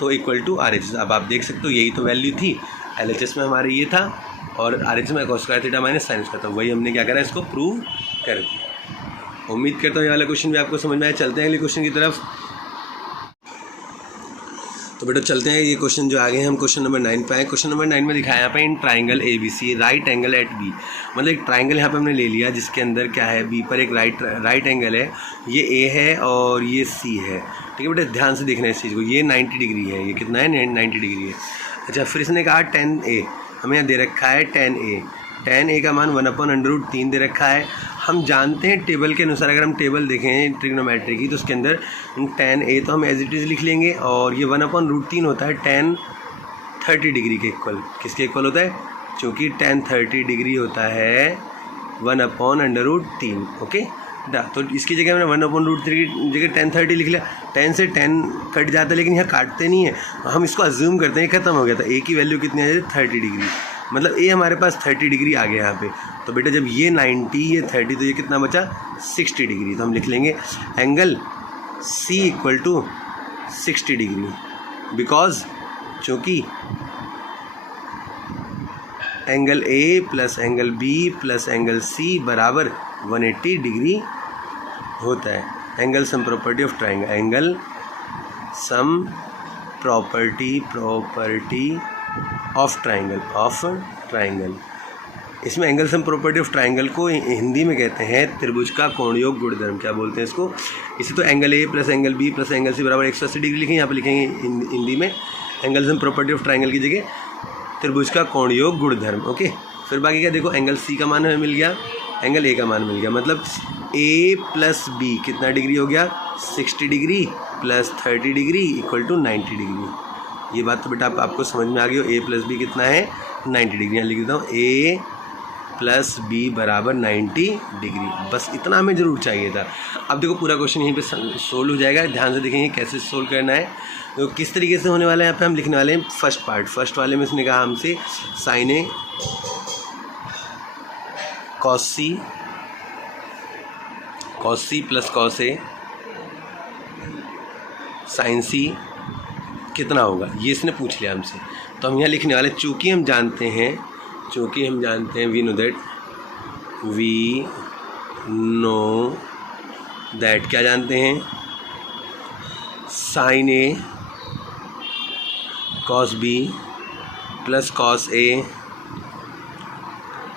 तो इक्वल टू RHS। अब आप देख सकते हो यही तो वैल्यू थी, LHS में हमारे ये था और RHS में cos square theta minus sine square था, वही हमने क्या करा इसको प्रूव कर दिया। उम्मीद करता हूँ ये वाला क्वेश्चन भी आपको समझ में आया। चलते हैं अगले क्वेश्चन की तरफ। तो बेटा चलते हैं, ये क्वेश्चन जो आगे हैं हम क्वेश्चन नंबर 9 पे आए। क्वेश्चन नंबर 9 में दिखाया यहाँ पे in triangle ABC right angle at B, मतलब एक ट्राइंगल यहाँ पे हमने ले लिया जिसके अंदर क्या है B पर एक राइट एंगल है, ये A है और ये C है, ठीक है बेटा। ध्यान से देखना है इस चीज़ को, ये 90 डिग्री है, ये कितना है 90 डिग्री है। अच्छा फिर इसने कहा 10A, हमें यहाँ दे रखा है 10A का मान 1/√3 दे रखा है, हम जानते हैं टेबल के अनुसार, अगर हम टेबल देखें ट्रिग्नोमेट्री की तो उसके अंदर tan A तो हम एज इट इज़ लिख लेंगे, और ये 1/√3 होता है tan 30 डिग्री के इक्वल। किसके इक्वल होता है? चूँकि tan 30 डिग्री होता है 1/√3। ओके, तो इसकी जगह मैंने 1/√3 की जगह tan 30 लिख लिया। tan से tan कट जाता है लेकिन यहाँ काटते नहीं है, हम इसको अज्यूम करते हैं ख़त्म हो गया था। A की वैल्यू कितनी आ जाती है? 30 डिग्री, मतलब A हमारे पास 30 डिग्री आ गया यहाँ पे। तो बेटा जब ये 90 ये 30 तो ये कितना बचा? 60 डिग्री। तो हम लिख लेंगे angle C equal to 60 degree, because चूँकि angle A plus angle B plus angle C बराबर 180 डिग्री होता है। Angle sum property of triangle, angle sum property of triangle. इसमें angle sum property of triangle को हिंदी में कहते हैं त्रिभुज का कोणयोग गुणधर्म। क्या बोलते हैं इसको? इसे तो angle A plus angle B plus angle C बराबर 180 डिग्री लिखेंगे, यहाँ पे लिखेंगे हिंदी में angle sum property of triangle की जगह त्रिभुज का कोणयोग गुणधर्म। ओके, फिर बाकी क्या देखो, एंगल C का मान हमें मिल गया, एंगल A का मान मिल गया, मतलब A प्लस B कितना डिग्री हो गया? 60 degree plus 30 degree equal to 90 degree. ये बात तो बेटा आपको समझ में आ गई हो। A प्लस B कितना है? 90 डिग्री। यहाँ लिख देता हूँ A प्लस B बराबर 90 डिग्री। बस इतना हमें ज़रूर चाहिए था। अब देखो पूरा क्वेश्चन यहीं पे सोल्व हो जाएगा। ध्यान से देखेंगे कैसे सोल्व करना है, तो किस तरीके से होने वाला है। यहाँ पे हम लिखने वाले हैं फर्स्ट पार्ट। फर्स्ट वाले में इसने कहा हमसे sine A cos C plus cos A sine C कितना होगा, ये इसने पूछ लिया हमसे। तो हम यहाँ लिखने वाले, चूँकि हम जानते हैं वी नो दैट क्या जानते हैं? Sine A cos B plus cos A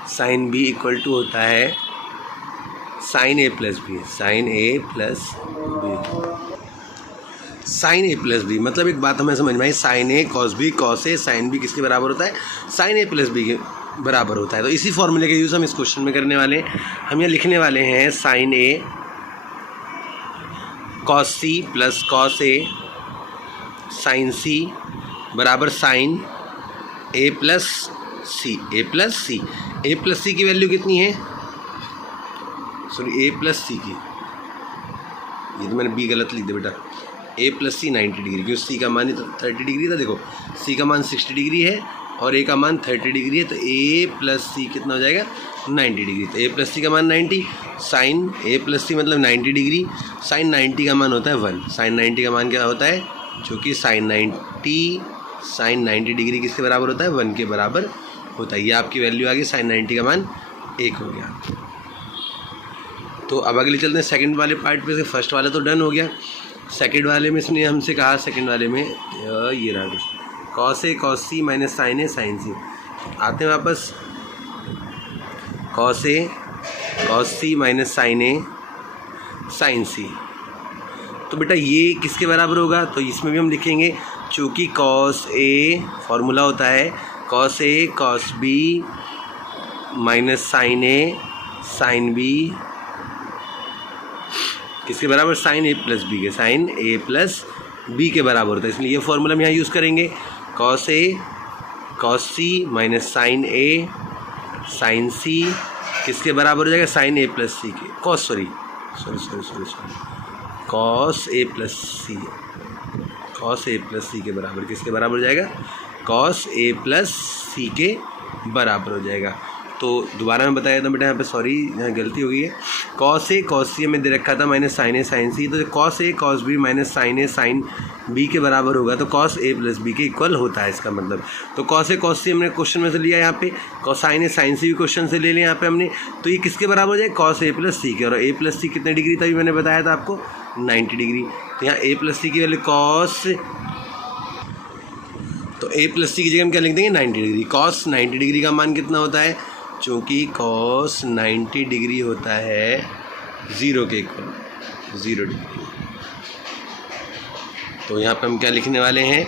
sine B equal to होता है sine A plus B। Sine A plus B मतलब एक बात हमें समझ में आई, sine A cos B cos A sine B किसके बराबर होता है? साइन A प्लस B के बराबर होता है। तो इसी फॉर्मूले का यूज़ हम इस क्वेश्चन में करने वाले हैं। हम यहाँ लिखने वाले हैं sine A cos C plus cos A sine C बराबर sine A plus C। A plus C की वैल्यू कितनी है? सॉरी, A प्लस C की, ये तो मैंने B गलत लिख दिया बेटा। A प्लस C 90 डिग्री, क्योंकि C का मान ही 30 डिग्री था। देखो C का मान 60 डिग्री है और A का मान 30 डिग्री है, तो A प्लस C कितना हो जाएगा? 90 डिग्री। तो A प्लस C का मान 90, साइन A प्लस C मतलब 90 डिग्री, साइन 90 का मान होता है 1। साइन 90 का मान क्या होता है? चूँकि साइन 90 डिग्री किसके बराबर होता है? 1 के बराबर होता है। ये आपकी वैल्यू आ गई, साइन 90 का मान 1 हो गया। तो अब अगले चलते हैं सेकंड वाले पार्ट पे से। फर्स्ट वाला तो डन हो गया। सेकंड वाले में इसने हमसे कहा, सेकंड वाले में ये रहा cos A cos C minus sine A sine C। आते हैं वापस, cos A cos C minus sine A sine C। तो बेटा ये किसके बराबर होगा? तो इसमें भी हम लिखेंगे, चूँकि कॉस A फॉर्मूला होता है cos A cos B minus sine A sine B किसके बराबर? साइन A प्लस B के, साइन A प्लस B के बराबर होता है। इसलिए ये फॉर्मूला हम यहाँ यूज़ करेंगे, cos A cos C minus sine A sine C किसके बराबर हो जाएगा? साइन A प्लस C के, कॉस A प्लस C के बराबर। किसके बराबर हो जाएगा? कॉस A प्लस C के बराबर हो जाएगा। तो दोबारा मैं बताया था बेटा, यहाँ पे सॉरी यहाँ गलती हो गई है। कॉस A कॉस C हमें दे रखा था minus sine A sine C, तो cos A cos B minus sine A sine B के बराबर होगा, तो कॉस A प्लस B के इक्वल होता है इसका मतलब। तो कॉस A कॉस C हमने क्वेश्चन में से लिया, यहाँ पे कॉसाइन A साइन C भी क्वेश्चन से ले लिया यहाँ पे हमने। तो ये किसके बराबर हो जाएगा? कॉस A प्लस C के। और A प्लस C कितने डिग्री था? अभी मैंने बताया था आपको 90 डिग्री। तो यहाँ A प्लस C की वैल्यू तो A प्लस C की जगह हम क्या लिख देंगे? 90 डिग्री। कॉस 90 डिग्री का मान कितना होता है? चूँकि कॉस 90 डिग्री होता है 0 के इक्वल, 0 डिग्री। तो यहाँ पे हम क्या लिखने वाले हैं?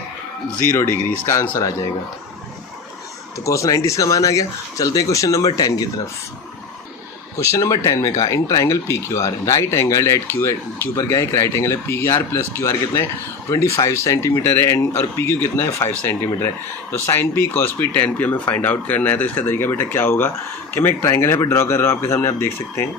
0 डिग्री, इसका आंसर आ जाएगा। तो कॉस 90 इसका मान आ गया। चलते हैं क्वेश्चन नंबर 10 की तरफ। क्वेश्चन नंबर 10 में कहा in triangle P Q R right angle at Q पर क्या है, एक राइट एंगल है, P R plus Q R कितना है 25 सेंटीमीटर है एंड और पी क्यू कितना है 5 सेंटीमीटर है। तो sine P cos P tan P हमें फाइंड आउट करना है। तो इसका तरीका बेटा क्या होगा कि मैं एक ट्राइंगल यहाँ पे ड्रॉ कर रहा हूँ आपके सामने, आप देख सकते हैं।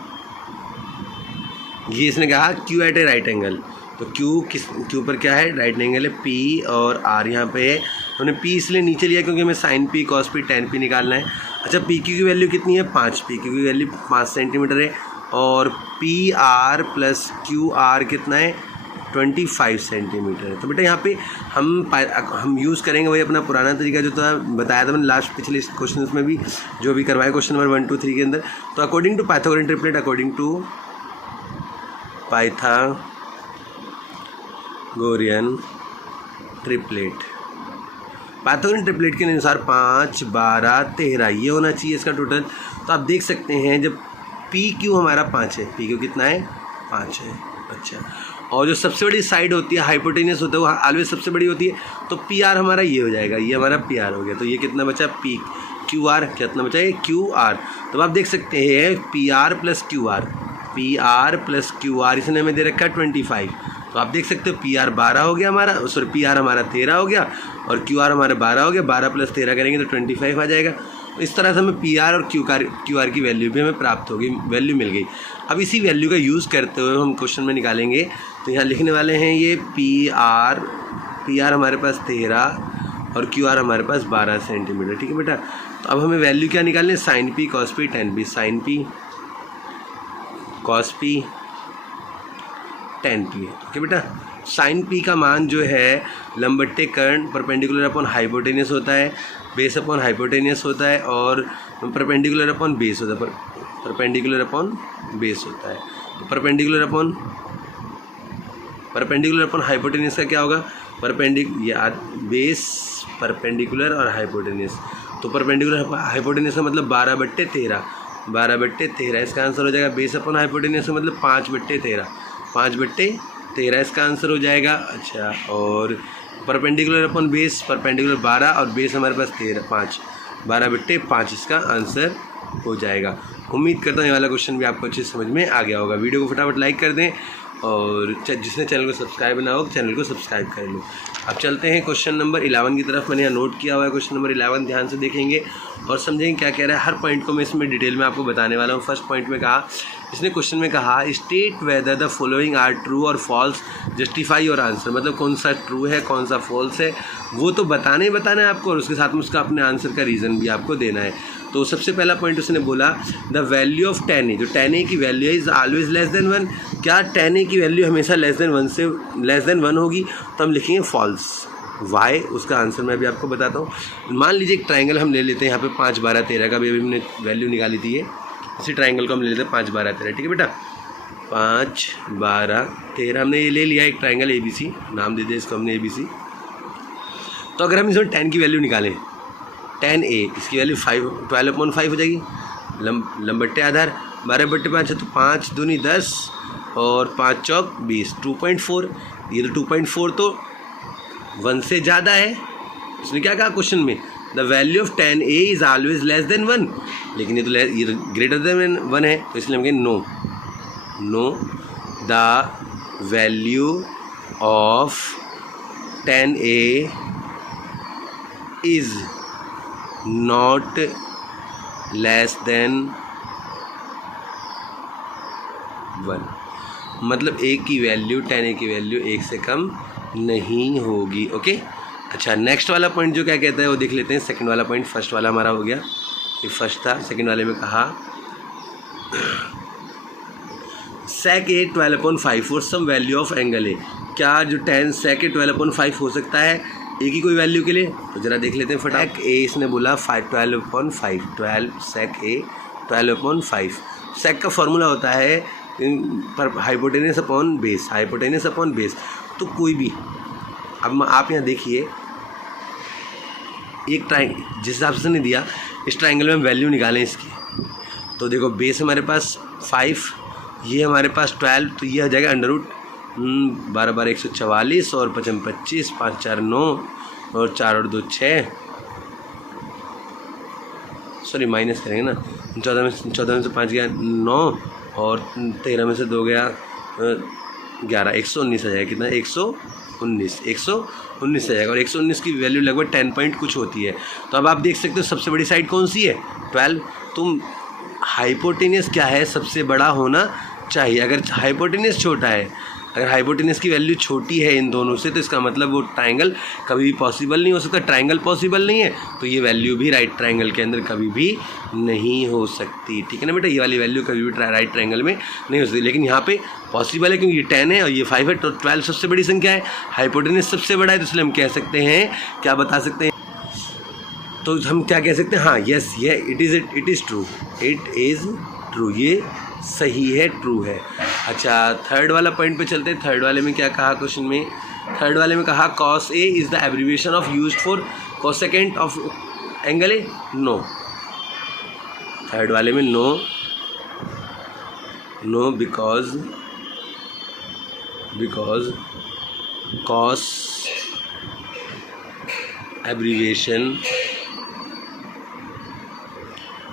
ये इसने कहा क्यू एट ए राइट एंगल, तो क्यू पर क्या है, राइट एंगल है, पी और आर यहाँ पे है। हमने पी इसलिए नीचे लिया क्योंकि हमें sine P cos P tan P निकालना है। अच्छा, पी क्यू की वैल्यू कितनी है 5, पी क्यू की वैल्यू 5 सेंटीमीटर है और P R plus Q R कितना है 25 सेंटीमीटर है। तो बेटा यहाँ पे हम यूज़ करेंगे वही अपना पुराना तरीका जो था, बताया था मैंने लास्ट पिछले क्वेश्चन में भी, जो भी करवाया क्वेश्चन नंबर 1, 2, 3 के अंदर। तो according to Pythagorean triplet, according to Pythagorean triplet के अनुसार 5, 12, 13 ये होना चाहिए इसका टोटल। तो आप देख सकते हैं जब पी क्यू हमारा 5 है, पी क्यू कितना है 5 है। अच्छा, और जो सबसे बड़ी साइड होती है हाइपोटेनियस होता है वो ऑलवेज सबसे बड़ी होती है, तो पी आर हमारा ये हो जाएगा, ये हमारा पी आर हो गया। तो ये कितना बचा पी क्यू आर, कितना बचा है क्यू आर। तो आप देख सकते हैं P R plus Q are, P R plus Q are इसने हमें दे रखा है 25। तो आप देख सकते हो पी आर 12 हो गया हमारा, सॉरी पी आर हमारा 13 हो गया और क्यू आर हमारा 12 हो गया। 12 प्लस 13 करेंगे तो 25 आ जाएगा। तो इस तरह से हमें पी आर और क्यू आर की वैल्यू भी हमें प्राप्त होगी, वैल्यू मिल गई। अब इसी वैल्यू का यूज़ करते हुए हम क्वेश्चन में निकालेंगे। तो यहाँ लिखने वाले हैं ये पी आर हमारे पास 13 और क्यू आर हमारे पास 12 सेंटीमीटर, ठीक है बेटा। तो अब हमें वैल्यू क्या निकालनी है, sine P cos P tan P, sine P cos P tan P, ठीक है बेटा। साइन पी का मान जो है लंबट्टे कर्ण परपेंडिकुलर अपॉन हाइपोटेनियस होता है, बेस अपॉन हाइपोटेनियस होता है और परपेंडिकुलर अपॉन बेस होता है, परपेंडिकुलर अपॉन बेस होता है। तो परपेंडिकुलर अपॉन हाइपोटेनियस का क्या होगा, बेस परपेंडिकुलर और हाइपोटेनियस। तो परपेंडिकुलर हाइपोटेनियस का मतलब 12/13, 12/13 इसका आंसर हो जाएगा। बेस अपॉन हाइपोटेनियस का मतलब 5/13, 5/13 इसका आंसर हो जाएगा। अच्छा, और परपेंडिकुलर अपॉन बेस, परपेंडिकुलर 12 और बेस हमारे पास 13, 5, 12/5 इसका आंसर हो जाएगा। उम्मीद करता हूँ ये वाला क्वेश्चन भी आपको अच्छे समझ में आ गया होगा। वीडियो को फटाफट लाइक कर दें और जिसने चैनल को सब्सक्राइब ना हो चैनल को सब्सक्राइब कर लो। अब चलते हैं क्वेश्चन नंबर 11 की तरफ। मैंने यहाँ नोट किया हुआ है क्वेश्चन नंबर 11, ध्यान से देखेंगे और समझेंगे क्या कह रहा है। हर पॉइंट को मैं इसमें डिटेल में आपको बताने वाला हूँ। फर्स्ट पॉइंट में कहा, इसने क्वेश्चन में कहा state whether the following are true और फॉल्स, जस्टिफाई योर आंसर। मतलब कौन सा ट्रू है कौन सा फॉल्स है वो तो बताना है आपको और उसके साथ में उसका अपने आंसर का रीज़न भी आपको देना है। तो सबसे पहला पॉइंट उसने बोला द वैल्यू ऑफ tan ए, जो tan ए की वैल्यू है इज़ ऑलवेज लेस देन 1। क्या tan ए की वैल्यू हमेशा लेस देन 1 होगी? तो हम लिखेंगे फॉल्स। वाई, उसका आंसर मैं अभी आपको बताता हूँ। मान लीजिए एक ट्राइंगल हम ले लेते हैं यहाँ पे 5, 12, 13 का भी अभी हमने वैल्यू निकाली थी। इसी ट्राइंगल को हम ले लेते हैं 5, 12, 13, ठीक है बेटा। 5, 12, 13 हमने ये ले लिया एक ट्राइंगल ABC, नाम दे दिया इसको हमने ABC। तो अगर हम इसमें tan की वैल्यू निकालें, tan A इसकी वैल्यू 12/5 हो जाएगी। लंबट्टे आधार 12/5 है तो 5 दूनी 10 और 5 चौक 20, 2.4। ये तो 2.4 तो 1 से ज़्यादा है। इसने क्या कहा क्वेश्चन में, the value of tan A is always less than 1, लेकिन ये तो ग्रेटर देन 1 है। तो इसलिए हम कहेंगे know the value of tan A is not less than 1। मतलब A की वैल्यू, tan A की वैल्यू 1 से कम नहीं होगी। ओके, अच्छा नेक्स्ट वाला पॉइंट जो क्या कहता है वो देख लेते हैं। सेकंड वाला पॉइंट, फर्स्ट वाला हमारा हो गया, ये फर्स्ट था। सेकंड वाले में कहा sec A 12/5 for some value of angle A। क्या जो tan sec A 12/5 हो सकता है A की कोई वैल्यू के लिए? तो ज़रा देख लेते हैं फटाफट। A इसने बोला 12/5, 12 sec A 12/5। sec का फॉर्मूला होता है hypotenuse upon base, hypotenuse upon base. तो कोई भी, अब आप यहाँ देखिए एक जिस हिसाब से नहीं दिया इस ट्राइंगल में हम वैल्यू निकालें इसकी। तो देखो बेस हमारे पास 5, ये हमारे पास 12, तो ये आ जाएगा अंडर रूट 12 12 144 और 5 25, 5 4 9 और 4 और 2 6, सॉरी माइनस करेंगे ना, 14 में से 5 गया 9 और 13 में से 2 गया 11, 119 आ जाएगा। कितना? 119 आ जाएगा। और 119 की वैल्यू लगभग 10 पॉइंट कुछ होती है। तो अब आप देख सकते हो सबसे बड़ी साइड कौन सी है? 12। तुम हाइपोटेनियस क्या है? सबसे बड़ा होना चाहिए। अगर हाइपोटेनियस छोटा है, अगर हाइपोटेनियस की वैल्यू छोटी है इन दोनों से, तो इसका मतलब वो ट्रायंगल कभी भी पॉसिबल नहीं हो सकता। ट्रायंगल पॉसिबल नहीं है तो ये वैल्यू भी राइट ट्रायंगल के अंदर कभी भी नहीं हो सकती। ठीक है ना बेटा, ये वाली वैल्यू कभी भी राइट ट्रायंगल में नहीं हो सकती। लेकिन यहाँ पे पॉसिबल है क्योंकि ये 10 है और ये 5 है, तो 12 सबसे बड़ी संख्या है, हाइपोटेनियस सबसे बड़ा है, तो इसलिए हम कह सकते हैं, क्या बता सकते हैं? तो हम क्या कह सकते हैं? हाँ, यस, ये it is true, it is true, ये सही है, ट्रू है। अच्छा, थर्ड वाला पॉइंट पे चलते हैं। थर्ड वाले में क्या कहा क्वेश्चन में? थर्ड वाले में कहा cos A is the abbreviation of used for cosecant of angle A. No, third वाले में no because cos abbreviation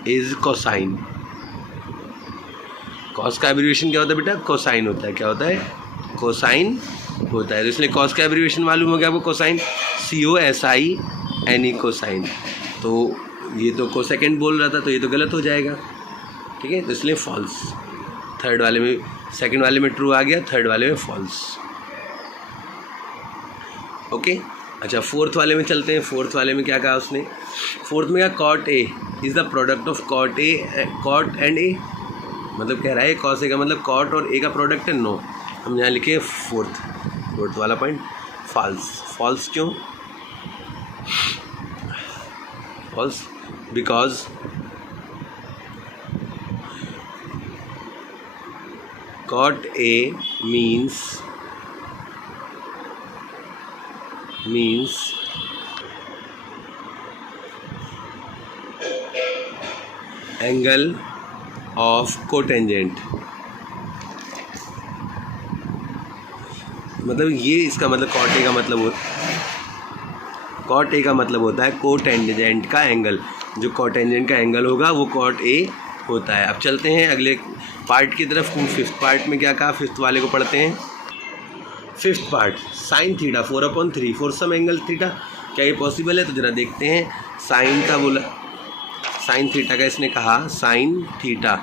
is cosine. Cos का एब्रीविएशन क्या होता है बेटा? कोसाइन होता है। क्या होता है? कोसाइन होता है। तो इसलिए कॉस का एब्रीविएशन मालूम हो गया आपको, कोसाइन, COSINE कोसाइन। तो ये तो कोसेकेंड बोल रहा था, तो ये तो गलत हो जाएगा। ठीक है, तो इसलिए फॉल्स। थर्ड वाले में, सेकंड वाले में ट्रू आ गया, थर्ड वाले में फॉल्स। ओके, अच्छा फोर्थ वाले में चलते हैं। फोर्थ वाले में क्या कहा उसने? फोर्थ में क्या? Cot A is the product of cot and A. मतलब कह रहा है कॉस ए का मतलब कॉट और ए का प्रोडक्ट है। नो, हम यहाँ लिखे फोर्थ वाला पॉइंट फॉल्स। फॉल्स क्यों? False because cot A means angle of cotangent. मतलब ये इसका मतलब कॉट ए का मतलब होता है कोटेंजेंट का एंगल। जो कोटेंजेंट का एंगल होगा वो कॉट ए होता है। अब चलते हैं अगले पार्ट की तरफ। फिफ्थ पार्ट में क्या कहा? फिफ्थ वाले को पढ़ते हैं। Fifth part, sine theta 4/3 for some angle theta. क्या ये पॉसिबल है? तो जरा देखते हैं। साइन का बोला, साइन थीटा का इसने कहा, साइन थीटा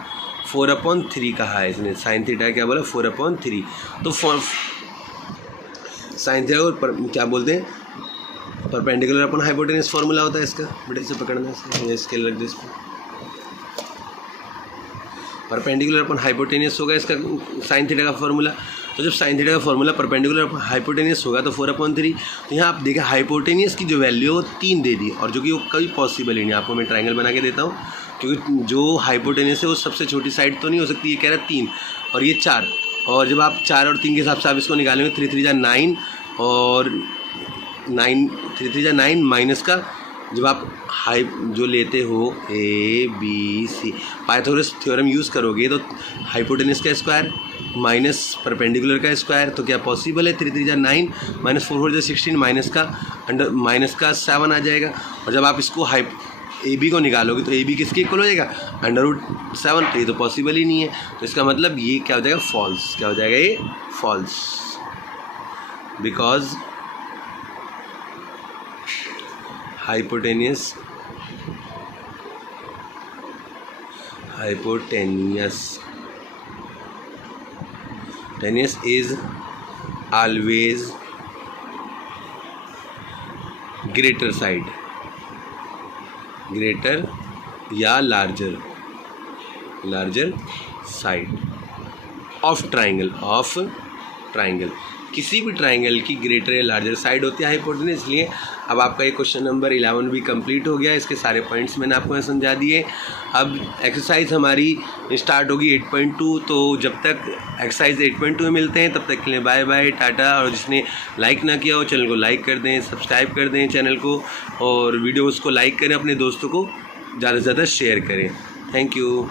4/3 कहा है इसने। साइन थीटा क्या बोला? 4/3। तो साइन थीटा को क्या बोलते हैं? परपेंडिकुलर अपन हाइपोटेनस फॉर्मूला होता है इसका। बेटे से पकड़ना, इसका स्केल रख दे इस पर। परपेंडिकुलर अपन हाइपोटेनस होगा इसका साइन थीटा का फॉर्मूला। तो जब साइन थीटा का फॉर्मूला परपेंडिकुलर हाइपोटेनियस होगा तो 4/3। तो यहाँ आप देखें हाइपोटेनियस की जो वैल्यू है वो 3 दे दी, और जो कि वो कभी पॉसिबल ही नहीं। आपको मैं ट्रायंगल बना के देता हूँ, क्योंकि जो हाइपोटेनियस है वो सबसे छोटी साइड तो नहीं हो सकती। ये कह रहा है 3 और ये 4, और जब आप 4 और 3 के हिसाब से आप इसको निकालेंगे 3 3 जा 9 और 9 3 3 जा 9 माइनस का जब आप जो लेते हो ABC पाइथागोरस थ्योरम यूज़ करोगे तो हाइपोटेनस का स्क्वायर माइनस परपेंडिकुलर का स्क्वायर। तो क्या पॉसिबल है? 3 3 जा 9 माइनस 4 4 जा 16 माइनस का 7 आ जाएगा। और जब आप इसको AB को निकालोगे तो AB किसके इक्वल हो जाएगा? √7। तो ये तो पॉसिबल ही नहीं है। तो इसका मतलब ये क्या हो जाएगा? फॉल्स। क्या हो जाएगा? ये false, because hypotenuse is always greater side, greater या larger side of triangle। किसी भी ट्राइंगल की ग्रेटर या लार्जर साइड होती है हाइपोटेनस। इसलिए अब आपका ये क्वेश्चन नंबर 11 भी कंप्लीट हो गया। इसके सारे पॉइंट्स मैंने आपको यहाँ समझा दिए। अब एक्सरसाइज हमारी स्टार्ट होगी 8.2। तो जब तक एक्सरसाइज 8.2 में मिलते हैं तब तक के लिए बाय बाय, टाटा। और जिसने लाइक ना किया हो चैनल को लाइक कर दें, सब्सक्राइब कर दें चैनल को, और वीडियोज़ को लाइक करें, अपने दोस्तों को ज़्यादा से ज़्यादा शेयर करें। Thank you.